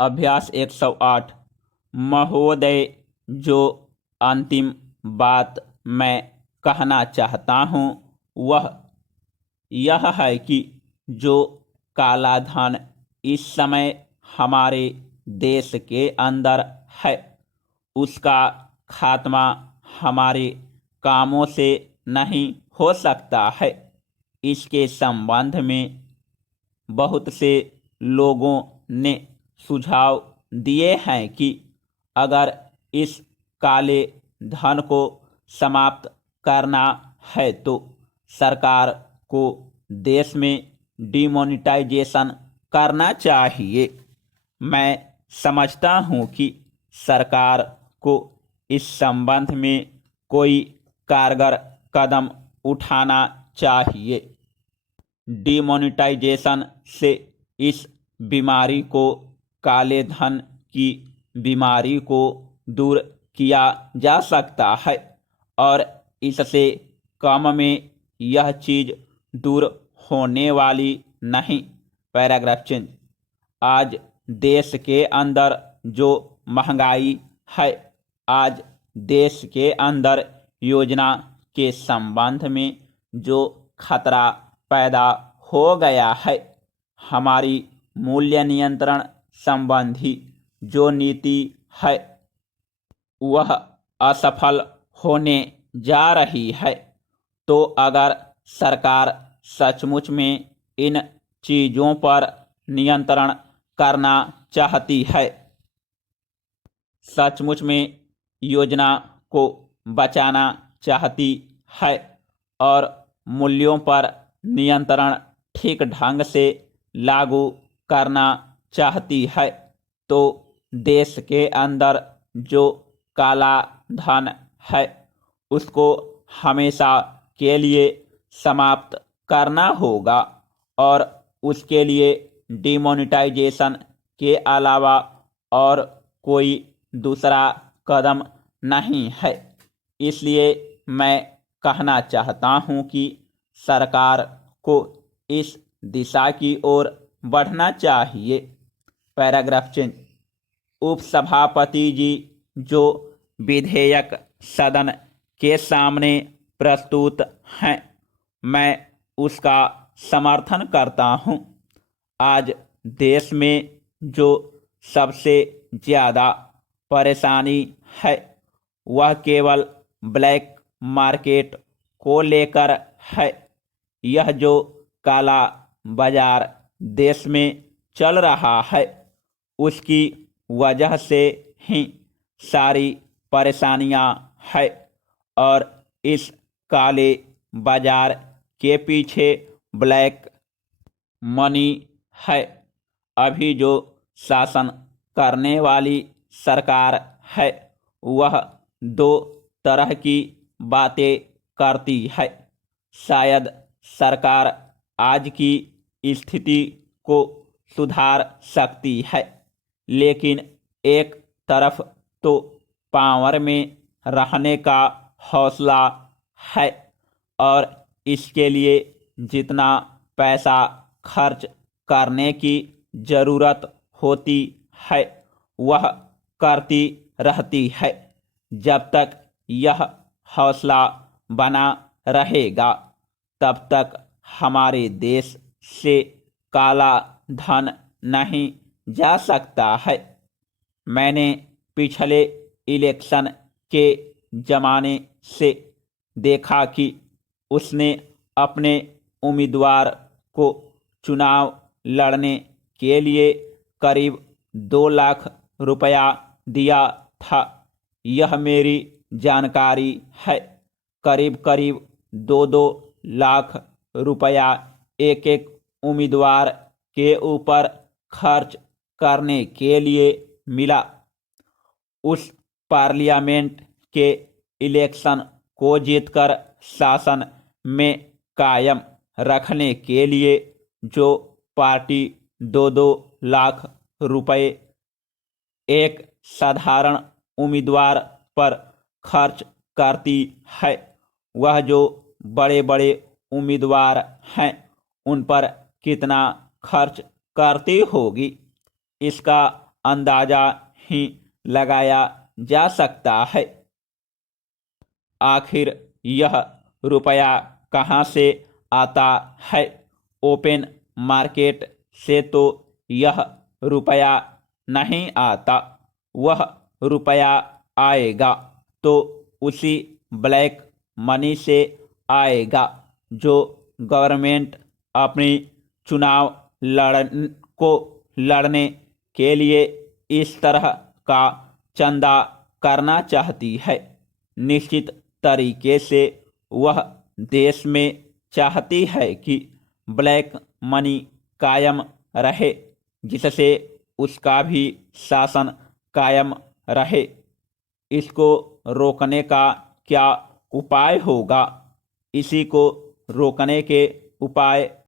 अभ्यास 108। महोदय, जो अंतिम बात मैं कहना चाहता हूँ वह यह है कि जो काला धन इस समय हमारे देश के अंदर है उसका खात्मा हमारे कामों से नहीं हो सकता है। इसके संबंध में बहुत से लोगों ने सुझाव दिए हैं कि अगर इस काले धन को समाप्त करना है तो सरकार को देश में डिमोनेटाइजेशन करना चाहिए। मैं समझता हूँ कि सरकार को इस संबंध में कोई कारगर कदम उठाना चाहिए। डिमोनेटाइजेशन से इस बीमारी को, काले धन की बीमारी को दूर किया जा सकता है और इससे कम में यह चीज़ दूर होने वाली नहीं। Paragraph change. आज देश के अंदर जो महंगाई है, आज देश के अंदर योजना के संबंध में जो खतरा पैदा हो गया है, हमारी मूल्य नियंत्रण संबंधी जो नीति है वह असफल होने जा रही है। तो अगर सरकार सचमुच में इन चीज़ों पर नियंत्रण करना चाहती है, सचमुच में योजना को बचाना चाहती है और मूल्यों पर नियंत्रण ठीक ढंग से लागू करना चाहती है, तो देश के अंदर जो काला धन है उसको हमेशा के लिए समाप्त करना होगा और उसके लिए डिमोनेटाइजेशन के अलावा और कोई दूसरा कदम नहीं है। इसलिए मैं कहना चाहता हूँ कि सरकार को इस दिशा की ओर बढ़ना चाहिए। Paragraph change. उपसभापति जी जो विधेयक सदन के सामने प्रस्तुत हैं, मैं उसका समर्थन करता हूँ। आज देश में जो सबसे ज़्यादा परेशानी है वह केवल ब्लैक मार्केट को लेकर है। यह जो काला बाजार देश में चल रहा है उसकी वजह से ही सारी परेशानियां हैं और इस काले बाजार के पीछे ब्लैक मनी है। अभी जो शासन करने वाली सरकार है वह दो तरह की बातें करती है। शायद सरकार आज की स्थिति को सुधार सकती है, लेकिन एक तरफ तो पावर में रहने का हौसला है और इसके लिए जितना पैसा खर्च करने की ज़रूरत होती है वह करती रहती है। जब तक यह हौसला बना रहेगा तब तक हमारे देश से काला धन नहीं जा सकता है। मैंने पिछले इलेक्शन के ज़माने से देखा कि उसने अपने उम्मीदवार को चुनाव लड़ने के लिए करीब 2 लाख रुपया दिया था। यह मेरी जानकारी है। करीब करीब 2-2 लाख रुपया एक एक उम्मीदवार के ऊपर खर्च करने के लिए मिला। उस पार्लियामेंट के इलेक्शन को जीतकर शासन में कायम रखने के लिए जो पार्टी 2-2 लाख रुपए एक साधारण उम्मीदवार पर खर्च करती है, वह जो बड़े बड़े उम्मीदवार हैं उन पर कितना खर्च करती होगी। इसका अंदाजा ही लगाया जा सकता है। आखिर यह रुपया कहाँ से आता है? ओपन मार्केट से तो यह रुपया नहीं आता। वह रुपया आएगा तो उसी ब्लैक मनी से आएगा जो गवर्नमेंट अपनी चुनाव लड़ने के लिए इस तरह का चंदा करना चाहती है। निश्चित तरीके से वह देश में चाहती है कि ब्लैक मनी कायम रहे, जिससे उसका भी शासन कायम रहे। इसको रोकने का क्या उपाय होगा? इसी को रोकने के उपाय